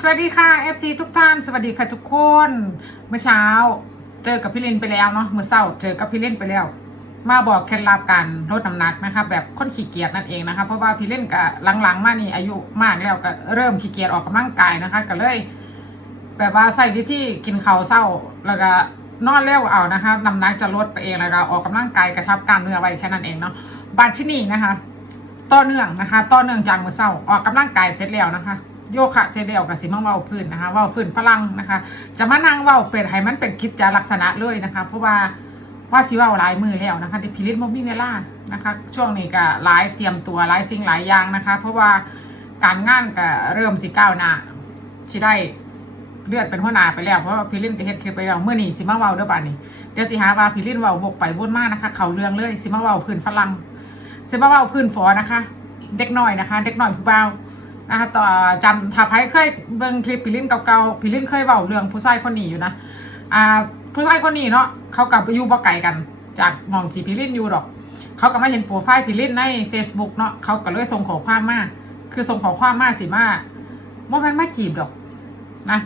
สวัสดีค่ะ FC ทุกท่าน สวัสดีค่ะทุกคน เมื่อเช้าเจอกับพี่ลินไปแล้วเนาะเมื่อเช้าเจอกับพี่ลินไปแล้ว มาบอกเคล็ดลับการลดน้ำหนักนะคะแบบคนขี้เกียจนั่นเองนะคะ เพราะว่าพี่ลินก็หลังๆ มานี่อายุมากแล้วก็เริ่มขี้เกียจออกกำลังกายนะคะ ก็เลย แบบว่าใส่วิธีกินข้าวเศร้าแล้วก็นอนเร็วเอานะคะน้ำหนักจะลดไปเองแล้วก็ออกกำลังกายกระชับกล้ามเนื้อไว้แค่นั้นเองเนาะบาชินี่นะคะ ต่อเนื่องนะคะ ต่อเนื่องจากเมื้อเช้าออกกำลังกายเสร็จแล้วนะคะ โยคะเสร็จแล้วกับสิมาเว้าพื้นนะคะเว้าพื้นฝรั่งนะคะ จะมานั่งเว้าเป็นให้มันเป็นกิจลักษณะเลยนะคะ เพราะว่าว่าสิเว้าหลายมือแล้วนะคะที่พิริตบ่มีเวลานะคะ ช่วงนี้ก็หลายเตรียมตัวหลายสิ่งหลายอย่างนะคะ เพราะว่าการงานก็เริ่มสิก้าวหน้าสิได้เลือดเป็นหัวหน้าไปแล้วเพราะว่าพิลินก็เฮ็ดคลิปไปแล้วเมื่อนี้สิมาเว้าเด้อบัดนี้เดี๋ยวสิหาว่าพิลินเว้าบกไปวนมากนะคะ เขาเรื่องเลยสิมาเว้าพื้นฝรั่งสิมาเว้าพื้นฝอนะคะ เด็กน้อยนะคะ เด็กน้อยผู้เบา นะคะต่อจำถ้าใครเคยเบิ่งคลิปพิลินเก่าๆพิลินเคยเว้าเรื่องผู้ชายคนนี้อยู่นะอ่าผู้ชายคนนี้เนาะเขากับอยู่บ่ไกลกัน จากหมองที่พิลินอยู่ดอก เขาก็มาเห็นโปรไฟล์พิลินใน Facebook เนาะเขาก็เลยส่งขอความมาคือส่งขอความมาสิมาว่ามันมาจีบดอกนะ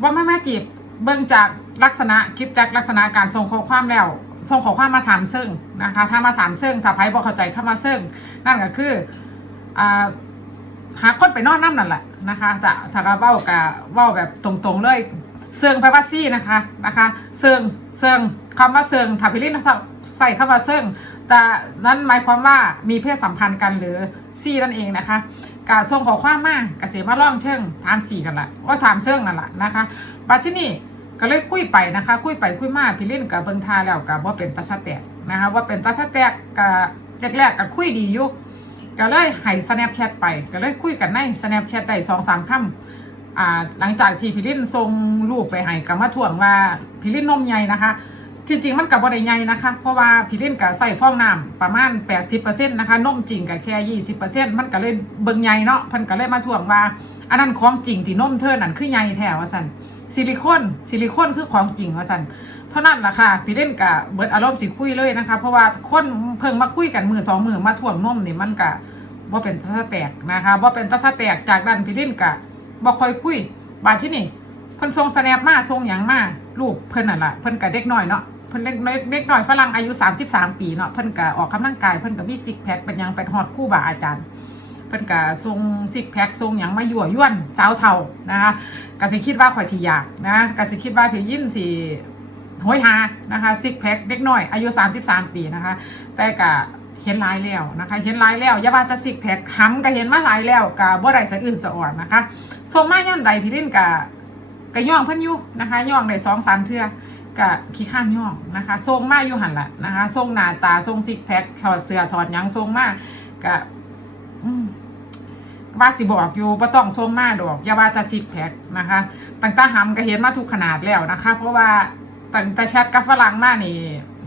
ว่าแม่แม่จีบเบิ่งจากลักษณะคิดจากลักษณะการส่งข้อความแล้วส่งข้อความมาถามซึ่งนะคะ ถ้ามาถามซึ่งถ้าไพ่บอกเข้าใจเข้ามาซึ่ง นั่นก็คืออ่า หาคนไปนอนน้ำนั่นแหละนะคะแต่ถ้าเราเว้ากับเว้าแบบตรงๆเลยเซิงไพรวาซี่นะคะนะคะเซิงเซิงคำว่าเซิงถ้าพิลินใส่คำว่าเซิงแต่นั้นหมายความว่ามีเพศสัมพันธ์กันหรือซี่นั่นเองนะคะกาส่งขอความมากกเสียมาล่องเชิงถามสี่กันละว่าถามเชิงนั่นแหละนะคะบัดที่นี่ก็เลยคุยไปนะคะ คุยไปคุยมาพี่เล่นกับเบิงทาแล้วกับว่าเป็นตาสะแตกนะคะว่าเป็นตาสะแตกกับแรกๆกับคุยดีอยู่ ก็เลยให้ snapchat ไปก็เลยคุยกันใน snapchat ได้สองสามคำอ่าหลังจากที่พี่ลินส่งรูปไปให้กับมาถ่วงว่าพี่ลินนมใหญ่นะคะ จริงๆมันกับบ่ได้ใหญ่นะคะ เพราะว่าพี่เล่นกับใส่ฟองน้ำประมาณ 80%นะคะนมจริงกับแค่ 20%มันก็เลยเบิ่งใหญ่เนาะเพิ่นก็เลยมาถ่วงว่า อันนั้นของจริงที่นมเธอนั่นคือใหญ่แท้ว่าซั่นซิลิโคนซิลิโคนคือของจริงว่าซั่นเท่านั้นล่ะค่ะพี่เล่นกับเบิร์ดอารมณ์สิคุยเลยนะคะ เพราะว่าคนเพิ่งมาคุยกันมือสองมือมาถ่วงนมนี่มันก็บ่เป็นตาสะแตกนะคะบ่เป็นตาสะแตกจากด้านพี่เล่นกะบ่คอยคุยบาดที่นี่เพิ่นส่งสแนปมาส่งหยังมาลูกเพิ่นนั่นล่ะเพิ่นก็เด็กน้อยเนาะ พิ่นเด็กน้อยเด็กน้อยฝรั่งอายุ 33 ปีเนาะเพิ่นก็ออกกำลังกายเพิ่นก็มีซิกแพคเป็นยังเป็นฮอดคู่บาอาจารย์เพิ่นก็ส่งซิกแพคส่งหยังมายั่วยวนสาวเฒ่านะคะก็สิคิดว่าข่อยสิอยากนะก็สิคิดว่าพี่ยินสิโหยหานะคะซิกแพคเด็กน้อยอายุ 33 ปีนะคะ แต่ก็เห็นหลายแล้วนะคะเห็นหลายแล้วอย่าว่าแต่ซิกแพคหำก็เห็นมาหลายแล้วก็บ่ได้สะอื่นสะอ่อนนะคะส่งมาย่ํใดพี่ลินก็ก็ย่องเพิ่นอยู่นะคะย่องได้สองสามเทื่อ ก็ขี้ข้านย่องนะคะทรงมาอยู่หันละนะคะทรงหน้าตาทรงซิกแพคถอดเสื้อถอดยังทรงมาก็ว่าสิบอกอยู่บ่ต้องทรงมาดอกอย่าว่าต่ซิกแพคนะคะตั้งต่หำก็เห็นมาทุกขนาดแล้วนะคะ เพราะว่าตั้งต่แชทกับฝรั่งมานี่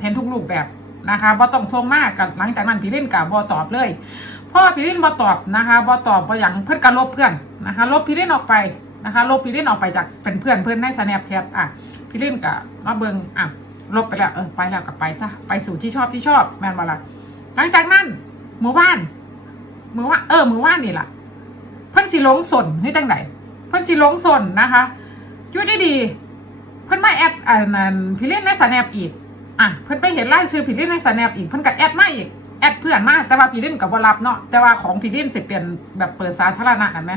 เห็นทุกรูปแบบนะคะบ่ต้องทรงมากกับหลังจากนั้นพี่เล่นกับบ่ตอบเลยเพราะว่าพี่เล่นบ่ตอบนะคะบ่ตอบบ่หยังเพิ่นก็ลบเพื่อนนะคะ ลบพี่เล่นออกไป นะคะลบพี่ลินออกไปจากเป็นเพื่อนเพื่อนในสแนปแชทอะพี่ลินกับมาเบิงอะลบไปแล้วเออไปแล้วกับไปซะไปสู่ที่ชอบที่ชอบแมนบ่ละหลังจากนั้นหมู่บ้านหมู่ว่าเออหมู่บ้านนี่ล่ะเพิ่นสิหลงสนนี่จังไดเพิ่นสิหลงสนนะคะยู่ดีๆเพิ่นมาแอดอันนั้นพี่ลินในสแนปอีกอะเพิ่นไปเห็นรายชื่อพี่ลินในสแนปอีกเพิ่นก็แอดมาอีกแอดเพื่อนมาแต่ว่าพี่ลินกับบรับเนาะแต่ว่าของพี่ลินสิเป็นแบบเปิดสาธารณะนั่นไหม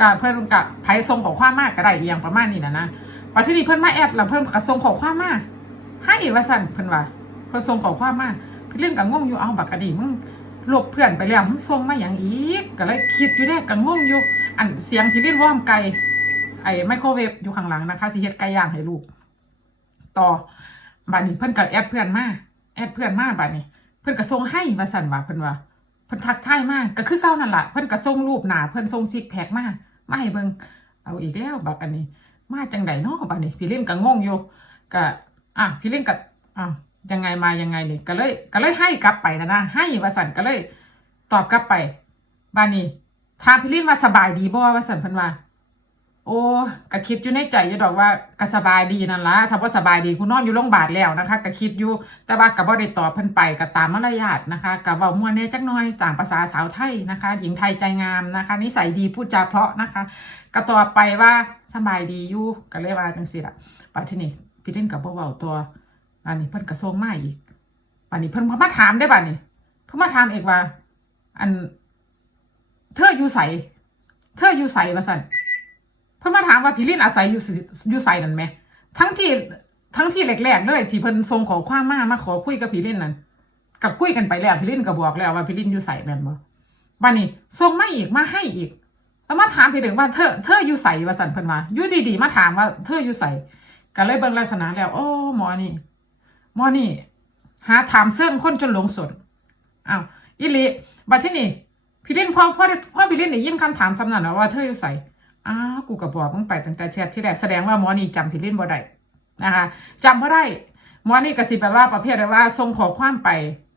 กับเพื่อนกับไพ่ทรงของความมากก็ได้อย่างประมาณนี้นะนะปัจจุบันเพื่อนมาแอดแล้วเพื่อนกับทรงของความมากให้ว่าสั่นเพื่อนว่าเพื่อนทรงของความมากพี่เล่นกับงงอยู่เอาบักกระดิ่งมึงลบเพื่อนไปแล้วมึงทรงมาอย่างอีกก็เลยคิดอยู่ได้กับงงอยู่ อันเสียงพี่เล่นว่อมไกลไอ้ไมโครเวฟอยู่ข้างหลังนะคะสิเฮ็ดไก่ย่างให้ลูกต่อบัดนี้เพื่อนกับแอดเพื่อนมาแอดเพื่อนมาบัดนี้ เพื่อนก็ส่งให้มาสั่นว่าเพื่อนว่าเพิ่นทักทายมากก็คือเก่านั่นแหละเพิ่นก็ส่งรูปหนาเพิ่นส่งซิกแพคมาก มาให้เบิงเอาอีกแล้วบักอันนี้ มาจังไดเนาะบักนี้ พี่เล่นก็งงอยู่ก็อะพี่เล่นก็อะยังไงมายังไงนี่ก็เลยก็เลยให้กลับไปนะนะให้วาสันก็เลย ตอบกลับไปบ้านี้ถามพี่เล่นว่าสบายดีบ่ว่าสันพันว่า โอ้ก็คิดอยู่ในใจอยู่ดอกว่าก็สบายดีนั่นละถ้าว่าสบายดีกูนอนอยู่โรงพยาบาลแล้วนะคะก็คิดอยู่แต่ว่าก็บ่ได้ตอบเพิ่นไปก็ตามมารยาทนะคะก็เว้าม่วนแน่จักหน่อยต่ามภาษาสาวไทยนะคะ หญิงไทยใจงามนะคะ นิสัยดีพูดจาเพราะนะคะก็ตอบไปว่าสบายดีอยู่ก็เลยว่าจังซี่ล่ะปัดที่นี่พี่เล่นกับบ่เว้าตัวอันนี้เพิ่นกระทรวงมาอีกปัดนี้เพิ่นมาถามได้บัดนี้เพิ่นมาถามเอกว่า อันเธออยู่ใสเธออยู่ใสว่าซั่น พิ่นมาถามว่าพี่ลินอาศัยอยู่สิอยู่ไสนั่นไหม ทั้งที่ทั้งที่แรกๆเลยที่เพิ่นส่งขอความมามาขอคุยกับพี่ลินนั่นกับคุยกันไปแล้วพี่ลินก็บอกแล้วว่าพี่ลินอยู่ไสแม่นบ่บัดนี้ส่งมาอีกมาให้อีกแล้วมาถามพี่ถึงว่าเธอเธออยู่ไสว่าซั่นเพิ่นว่าอยู่ดีๆมาถามว่าเธออยู่ไสก็เลยเบิ่งลักษณะแล้วโอ้หมอนี่หมอนี่ หาถามเสื่องคนจนหลงสนอ้าวอีหลีบัดที่นี่พี่ลินพ่อพ่อพ่อพี่ลินได้ยินคำถามซ้ำนันว่าเธออยู่ไส อ้าวกูก็บอกมึงไปตั้งแต่แชทที่แรกแสดงว่าหมอนี่จำผิดลิ้นบ่ได้นะคะจำบ่ได้หมอนี่ก็สิแบบว่าประเภทว่าส่งขอความไป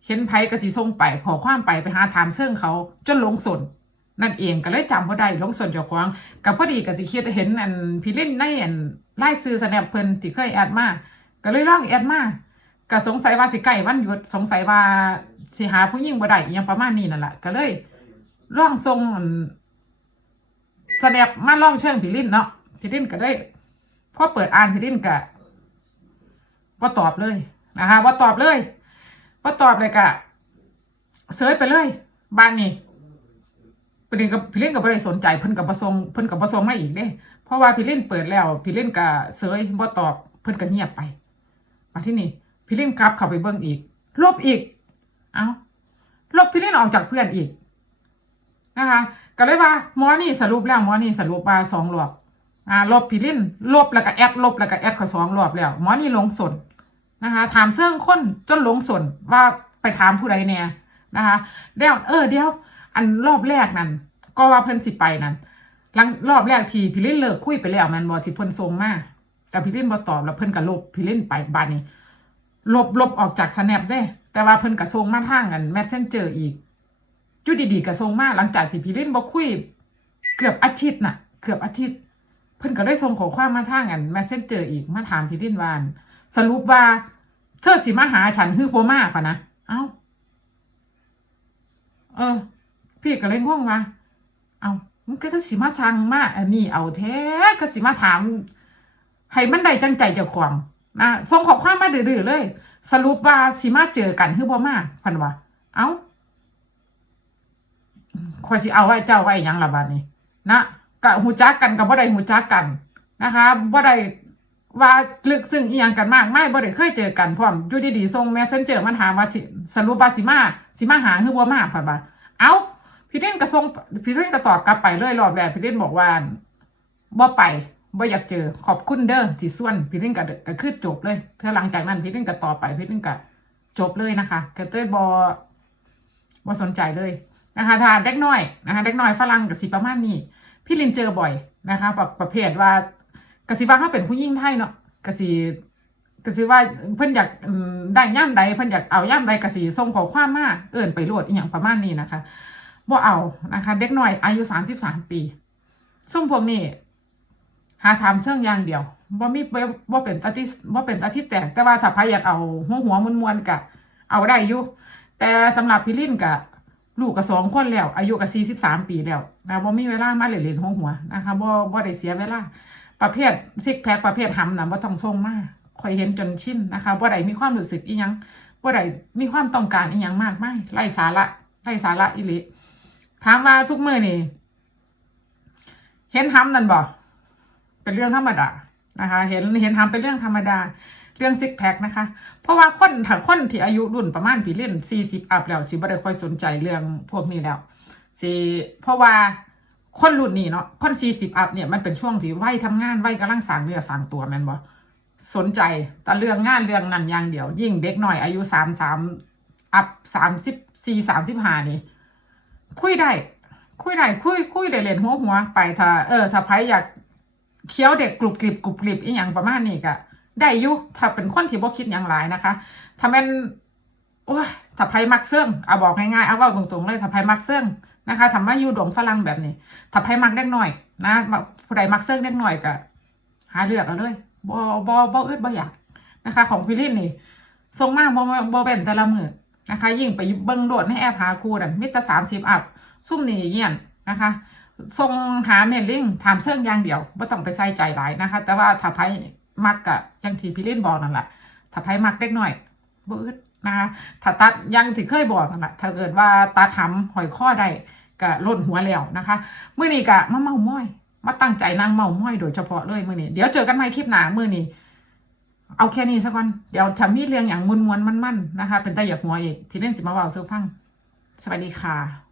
เห็นไผก็สิส่งไปขอความไปไปหาถามเสื่องเขาจนหลงสนนั่นเองก็เลยจำบ่ได้หลงสนเจ้าของกับพอดีก็สิคิดเห็นอันพี่ลิ้นในอันไล่ซื้อสแนปเพิ่นที่เคยแอดมาก็เลยลองแอดมาก็สงสัยว่าสิใกล้วันหยุดสงสัยว่าสิหาผู้หญิงบ่ได้อหยังประมาณนี้นั่นแหละก็เลยลองส่ง แสดงมาล่องเชิงพี่ลินเนาะพี่ลินก็ได้พอเปิดอ่านพี่ลินก็ว่าตอบเลยนะคะว่าตอบเลยว่าตอบเลยกะเซิร์ชไปเลย บ้านนี้ประเด็นกับพี่ลินกับไม่ได้สนใจเพิ่นกับประสงเพิ่นกับประสงมาอีกเด้ เพราะว่าพี่ลินเปิดแล้วพี่ลินก็เซิร์ชว่าตอบเพิ่นก็เงียบไป มาที่นี่พี่ลินกลับเข้าไปเบิ่งอีก ลบอีก เอาลบพี่ลินออกจากเพื่อนอีกนะคะ ก็เลยว่าหมอนี่สรุปแล้วหมอนี่สรุปว่าสองรอบอ่าลบพิลินลบแล้วก็แอดลบแล้วก็แอดเขาสองรอบแล้วหมอนี่ลงสนนะคะถามเสื่องคนจนลงสนว่าไปถามผู้ใดเนี่ยนะคะเดี๋ยวเออเดี๋ยวอันรอบแรกนั่นก็ว่าเพิ่นสิไปนั่นหลังรอบแรกทีพิลินเลิกคุยไปแล้วแมันบอที่เพิ่นส่งมาแต่พิลินบ่ตอบแล้วเพิ่นก็ลบพิลินไปบานนี้ลบลบออกจากสแนปได้ แต่ว่าเพิ่นก็ส่งมาทางกันแมสเซนเจอร์อีก จุดดีๆกระทรงมากหลังจากที่พี่ล่นบ่คุย เกือบอาทิตย์น่ะ เกือบอาทิตย์ เพิ่นก็ได้ส่งขอความมาทางกันแมสเซนเจออีกมาถามพี่ล่นวาอันสรุปว่าเธอสิมาหาฉันฮือโพมากปะนะ เอ้า เออ พี่ก็เลยงงว่าเอ้ามันก็สิมาสั่งมาอันนี้เอาแท้ก็สิมาถาม ให้มันได้จังใจเจ้าของนะส่งขอความมาดื้อๆเลย สรุปว่าสิมาเจอกันฮือบ่มาพันว่า เอ้า ข่อยสิเอาไว้เจ้าไว้ยังละบาดนี้ นะกะหูจักกันกับบ่ได้หูจักกันนะคะบ่ได้ว่าลึกซึ้งอีหยังกันมากไม่บ่ได้เคยเจอกันพร้อมอยู่ดีๆส่งแมสเซนเจอร์มาถามว่าสิสรุปว่าสิมาสิมาหาคือบ่มาผ่านว่าเอ้าพี่เล่นก็ส่งพี่เล่นก็ตอบกลับไปเลยรอบแรกพี่เล่นบอกว่าบ่ไปบ่อยากเจอขอบคุณเด้อที่ส่วนพี่เล่นก็ก็คือจบเลยเธอหลังจากนั้นพี่เล่นก็ต่อไปพี่เล่นก็จบเลยนะคะก็เลยบ่บ่สนใจเลย นะคะถ้าเด็กน้อยนะคะเด็กน้อยฝรั่งกับสิประมาณนี้ พี่ลินเจอบ่อยนะคะแบบประเภทว่ากสิว่าถ้าเป็นผู้ยิ่งไทยเนาะกสิกสิว่าเพิ่นอยากได้ย่ามใดเพิ่นอยากเอาย่ามใดกสิส่งขอความมาเอิ่นไปโหลดอีหยังประมาณนี้นะคะบ่เอานะคะ เด็กน้อยอายุสามสิบสามปีช่วงพวกนี้หาทำเสื่องอย่างเดียวบ่มีบ่บ่เป็นอาทิตย์บ่เป็นอาทิตย์แตกแต่ว่าถ้าใครอยากเอาหัวหัวมวนมวนๆกะเอาได้อยู่แต่สำหรับพี่ลินกะ ลูกก็สองคนแล้ว อายุก็สี่สิบสามปีแล้วนะบ่มีเวลามาเล่นๆหัวหัวนะคะบ่บ่ได้เสียเวลา ประเภทซิกแพคประเภทหำนะบ่ต้องส่งมาคอยเห็นจนชินนะคะบ่ได้มีความรู้สึกอีหยังบ่ได้มีความต้องการอีหยังมากมายไร้สาระไร้สาระอีหลีถามว่าทุกมื้อนี่เห็นหำนั่นบ่เป็นเรื่องธรรมดานะคะ เห็นเห็นหำเป็นเรื่องธรรมดา เรื่องซิกแพคนะคะ เพราะว่าคนถ้าคนที่อายุรุ่นประมาณพี่เล่นสี่สิบอัพแล้วสิบ่ได้ค่อยสนใจเรื่องพวกนี้แล้วสิเพราะว่าคนรุ่นนี้เนาะคนสี่สิบอัพเนี่ยมันเป็นช่วงที่วัยทำงานวัยกำลังสร้างเนื้อสร้างตัวแม่นบ่สนใจแต่เรื่องงานเรื่องนั้นอย่างเดียว ยิ่งเด็กหน่อยอายุสามสามอัพสามสิบสี่สามสิบห้านี่คุยได้ คุยได้คุยคุยได้เล่นหัวหัวไปถ้าเออถ้าไผอยากเคี้ยวเด็กกรุบกริบกรุบกริบอีหยังประมาณนี้ก็ ได้อยู่ถ้าเป็นคนที่บ่คิดอย่างหลายนะคะ ถ้าแม่นโอ้ยถ้าไผมักเสื่องเอาบอกง่ายๆเอาเว่าตรงๆเลยถ้าไผมักเสื่องนะคะทำมาอยู่ดงฝรั่งแบบนี้ถ้าไผมักเล็กหน่อย นะผู้ใดมักเซิงเล็กหน่อยก็หาเลือกเอาเลยบ่บ่บ่อึดบ่อยากนะคะ ของพี่ลินนี่ส่งมากบ่บ่เป็นแต่ละมือนะคะ ยิ่งไปเบิ่งโดดในแอปหาคู่นั่นมิตรสามสิบอัพซุ่มนี่เยี่ยนนะคะส่งหาเมลลิงถามเซิงอย่างเดียวบ่ต้องไปใส่ใจหลายนะคะ แต่ว่าถ้าไผ มักกะจังที่พี่เลินบอกนั่นแหละถ้าไผมักเล็กหน่อยบ่อึดนะคะถ้าตัดยังที่เคยบอกนั่นแหละถ้าเกิดว่าตัดหำหอยข้อได้ก็ล่นหัวแล้วนะคะเมื้อนี้ก็มาเมาม้อย มาตั้งใจนั่งเมาม้อยโดยเฉพาะเลยเมื้อนี้เดี๋ยวเจอกันใหม่คลิปหน้ามื้อนี้เอาแค่นี้สักก่อนเดี๋ยวถ้ามีเรื่องอย่างมวนๆมันๆนะคะ เป็นตาอยากหัวอีกพี่เล่นสิมาเว่าสู่ฟัง สวัสดีค่ะ